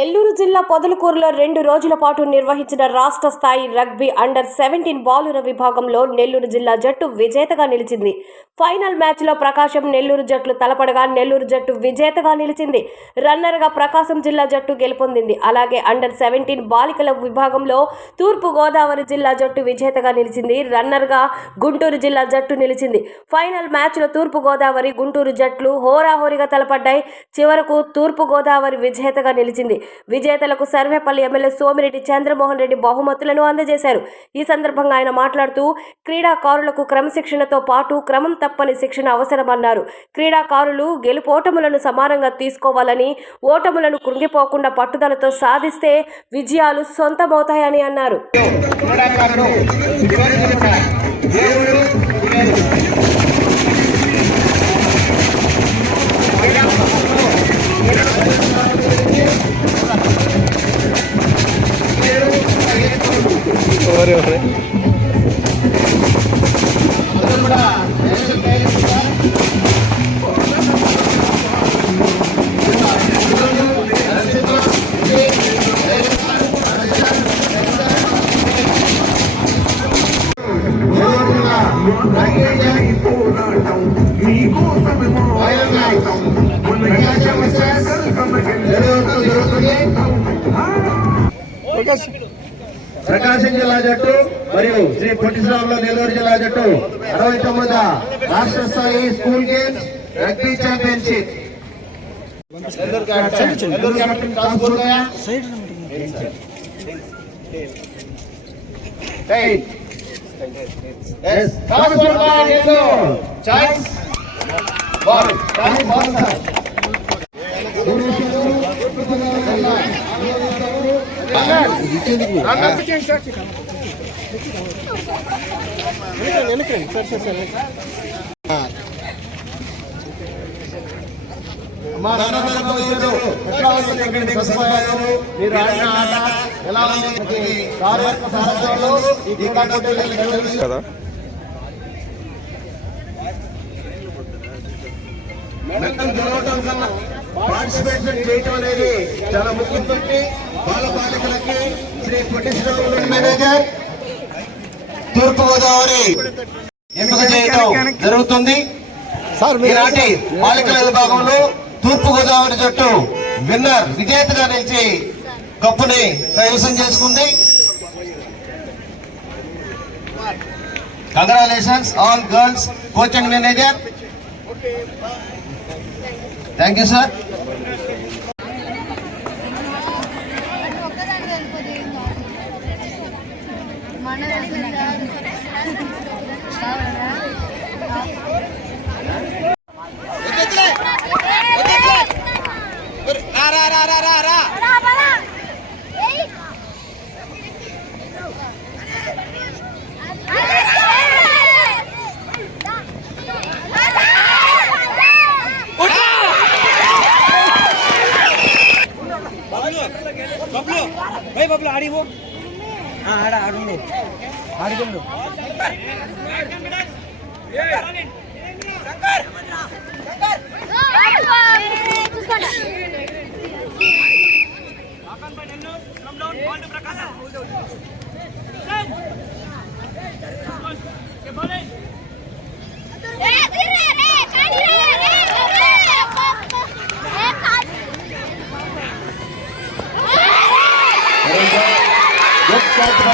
నెల్లూరు జిల్లా పొదలకూరులో 2 రోజుల పాటు నిర్వహించిన రాష్ట్ర స్థాయి రగ్బీ అండర్-17 బాలుర విభాగంలో నెల్లూరు జిల్లా జట్టు విజేతగా నిలిచింది. ఫైనల్ మ్యాచ్లో ప్రకాశం నెల్లూరు జట్లు తలపడగా నెల్లూరు జట్టు విజేతగా నిలిచింది. రన్నర్గా ప్రకాశం జిల్లా జట్టు గెలుపొందింది. అలాగే అండర్-17 బాలికల విభాగంలో తూర్పు గోదావరి జిల్లా జట్టు విజేతగా నిలిచింది. రన్నర్గా గుంటూరు జిల్లా జట్టు నిలిచింది. ఫైనల్ మ్యాచ్లో తూర్పు గోదావరి, గుంటూరు జట్లు హోరాహోరీగా తలపడ్డాయి. చివరకు తూర్పు గోదావరి విజేతగా నిలిచింది. విజేతలకు సర్వేపల్లి ఎమ్మెల్యే సోమిరెడ్డి చంద్రమోహన్ రెడ్డి బహుమతులను అందజేశారు. ఈ సందర్భంగా ఆయన మాట్లాడుతూ క్రీడాకారులకు క్రమశిక్షణతో పాటు క్రమం తప్పని శిక్షణ అవసరమన్నారు. క్రీడాకారులు గెలుపోటములను సమానంగా తీసుకోవాలని, ఓటములను కృంగిపోకుండా పట్టుదలతో సాధిస్తే విజయాలు సొంతమవుతాయని అన్నారు. ప్రకాశం జిల్లా జట్టు మరియు శ్రీ పొట్టి శ్రీరాములు నెల్లూరు జిల్లా జట్టు 69వ రాష్ట్ర స్థాయి స్కూల్ గేమ్స్ రగ్బీ ఛాంపియన్షిప్. మీరు ఆడిన ఆట ఎలా ఉంది? ఈ క్రీడా పోటీలు గెలవటం కన్నా పార్టిసిపేషన్ చేయటం అనేది చాలా ముఖ్యం. బాల బాలికలకి శ్రీ పొట్టి శ్రీరాములు మేనేజర్ తూర్పు గోదావరి ఎంపిక చేయడం జరుగుతుంది. ఈనాటి బాలికల విభాగంలో తూర్పు గోదావరి జట్టు విన్నర్ విజేతగా నిలిచి కప్పుని కైవసం చేసుకుంది. Congratulations all girls coach and manager. Thank you sir. Bablu आड़ी वो आड़ा आड़ू आड़ी Bablu Shankar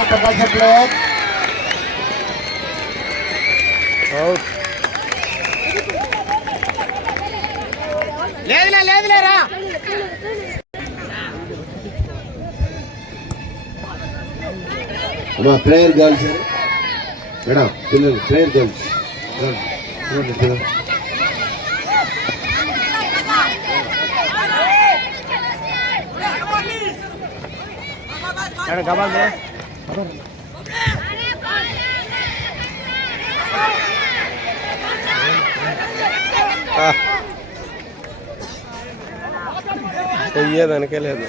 Prakash player. Out. ले रा Come on, player girls. Madam, player girls. अरे गबा दे అయ్యేదానికే లేదు.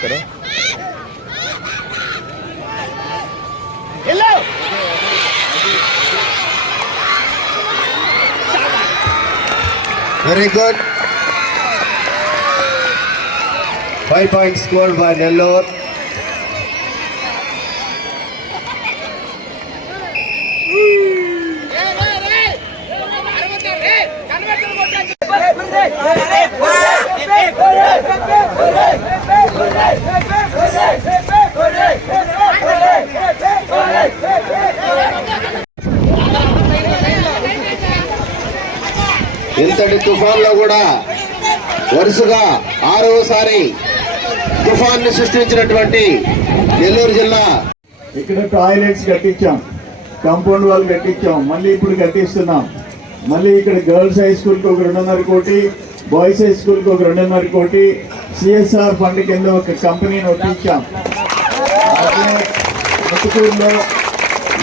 సరే Very good. 5 points scored by Nellore. ఇంతటి తుఫాన్లో కూడా వరుసగా 6వసారి తుఫాన్ని సృష్టించినటువంటి నెల్లూరు జిల్లా. ఇక్కడ టాయిలెట్స్ కట్టించాం, కాంపౌండ్ వాల్ కట్టించాం, మళ్ళీ ఇప్పుడు కట్టిస్తున్నాం. మళ్ళీ ఇక్కడ గర్ల్స్ హై స్కూల్కి ఒక 2.5 కోటి, బాయ్స్ హై స్కూల్కి ఒక 2.5 కోటి సిఎస్ఆర్ ఫండ్ కింద ఒక కంపెనీని ఒప్పించాం. అట్లే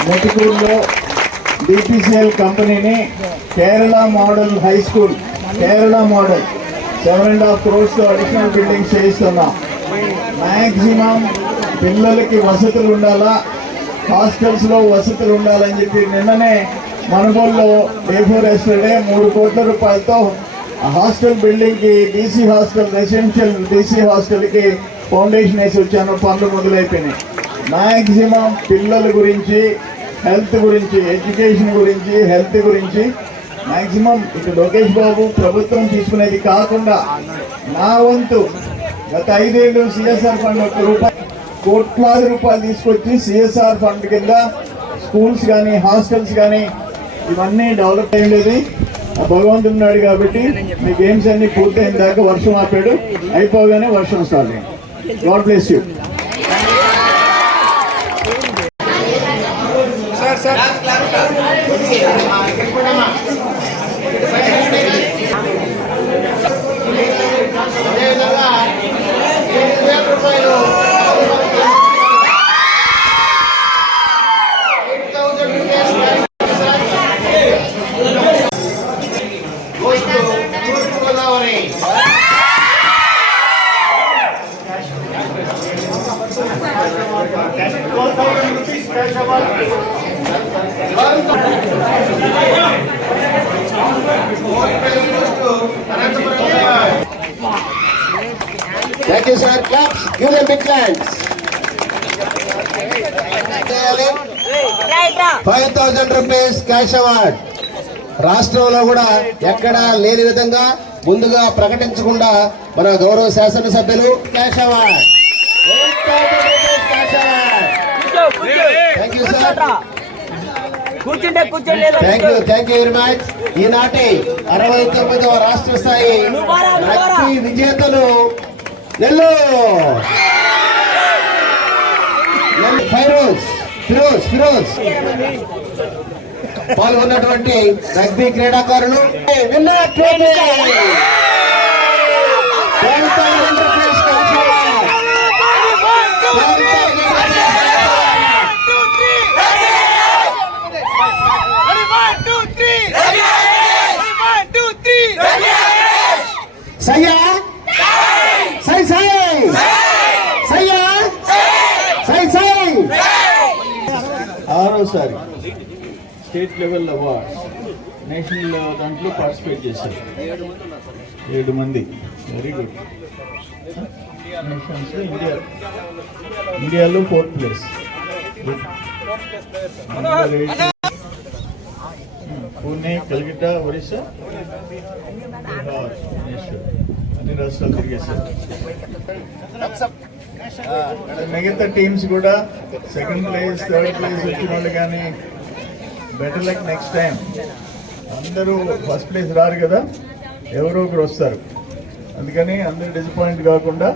మెతుకూరులో డిపిసిఎల్ కంపెనీని Kerala model high school, Kerala model 7.5 crores additional buildings చేయిస్తున్నాం. మ్యాక్సిమం పిల్లలకి వసతులు ఉండాలా, హాస్టల్స్ లో వసతులు ఉండాలని చెప్పి నిన్ననే మనుగోలులో A4 ఎస్టర్డే 3 కోట్ల రూపాయలతో హాస్టల్ బిల్డింగ్ కి DC hostel, residential DC hostel కి ఫౌండేషన్ వేసి వచ్చాను. పనులు మొదలైపోయినాయి. మ్యాక్సిమం పిల్లల గురించి, హెల్త్ గురించి, ఎడ్యుకేషన్ గురించి, హెల్త్ గురించి మ్యాక్సిమం ఇటు లోకేష్ బాబు ప్రభుత్వం తీసుకునేది కాకుండా నా వంతు గత 5 ఏళ్ళు సిఎస్ఆర్ ఫండ్ కోట్లాది రూపాయలు తీసుకొచ్చి సిఎస్ఆర్ ఫండ్ కింద స్కూల్స్ కానీ హాస్టల్స్ కానీ ఇవన్నీ డెవలప్ అయ్యేది భగవంతుడు ఉన్నాడు కాబట్టి మీ గేమ్స్ అన్ని పూర్తయిన దాకా వర్షం ఆపాడు, అయిపోగానే వర్షం స్టార్ట్ అయింది. God bless you. Thank you, sir. Claps. Give them big hands. 5,000 rupees cash award. రాష్ట్రంలో కూడా ఎక్కడా లేని విధంగా ముందుగా ప్రకటించకుండా మన గౌరవ శాసనసభ్యులు cash award. Thank you sir. Thank you very much. ఈనాటి 69వ రాష్ట్ర స్థాయి రగ్బీ విజేతలు నెల్లూరు ఫిరోజ్ పాల్గొన్నటువంటి రగ్బీ క్రీడాకారులు winner trophy 10,000 rupees cash award. 10,000 సయ్యా సై సై సయ్యా సై సై. 6వసారి స్టేట్ లెవెల్ అవార్డ్ నేషనల్ దాంట్లో పార్టిసిపేట్ చేశారు 7 మంది. Very good. నేషన్స్ ఇండియాలో 4th place. పూణే, కల్కట్టా, ఒరిస్సా, అన్ని రాష్ట్రాలు తిరిగేశారు. మిగతా టీమ్స్ కూడా 2nd place, 3rd place వచ్చిన వాళ్ళు కానీ బెటర్ లక్ నెక్స్ట్ టైం. అందరూ ఫస్ట్ ప్లేస్ రారు కదా, ఎవరో ఒకరు వస్తారు. అందుకని అందరూ డిసప్పాయింట్ కాకుండా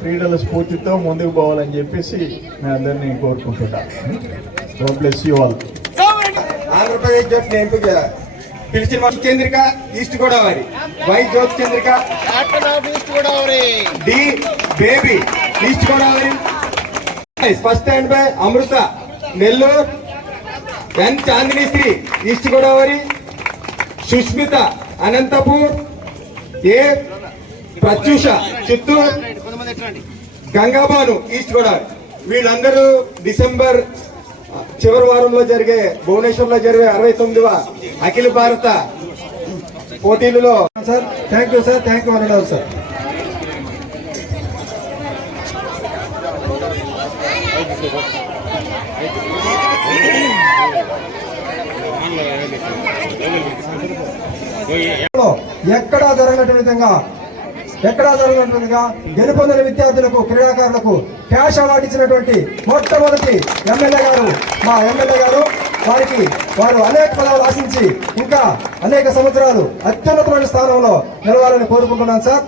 క్రీడల స్ఫూర్తితో ముందుకు పోవాలని చెప్పేసి నేను అందరినీ కోరుకుంటున్నా. God bless you all. Andhra Pradesh జట్టు ఎంపిక పిలిచిన Chandrika East Godavari, Y Jyothi Chandrika East Godavari, D Baby East Godavari, first standby Amrutha Nellore, N Chandini Sri East Godavari, Sushmitha Anantapur, A Pratyusha Chittoor, Gangabanu East Godavari. వీళ్ళందరూ డిసెంబర్ చివరి వారంలో జరిగే భువనేశ్వర్లో జరిగే 69వ అఖిల భారత పోటీలలో sir thank you sir, thank you అన్నారు సార్. ఎక్కడా జరగనటువంటి విధంగా గెలుపొందిన విద్యార్థులకు, క్రీడాకారులకు క్యాష్ అవార్డు ఇచ్చినటువంటి మొట్టమొదటి ఎమ్మెల్యే గారు, మా ఎమ్మెల్యే గారు. వారు అనేక పదవులు ఆశించి ఇంకా అనేక సంవత్సరాలు అత్యున్నతమైన స్థానంలో నిలవాలని కోరుకుంటున్నాను సార్.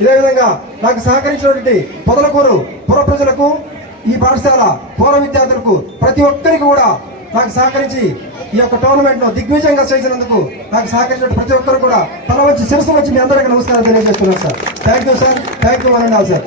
ఇదే విధంగా నాకు సహకరించినటువంటి పొదలకూరు పుర ప్రజలకు, ఈ పాఠశాల పూర్వ విద్యార్థులకు, ప్రతి ఒక్కరికి కూడా నాకు సహకరించి ఈ యొక్క టోర్నమెంట్ లో దిగ్విజయంగా చేసినందుకు నాకు సహకరించిన ప్రతి ఒక్కరు కూడా తల వచ్చి శిరస్సు వచ్చి మీ అందరికీ నమస్కారం తెలియజేస్తున్నాను sir. Thank you sir, thank you sir.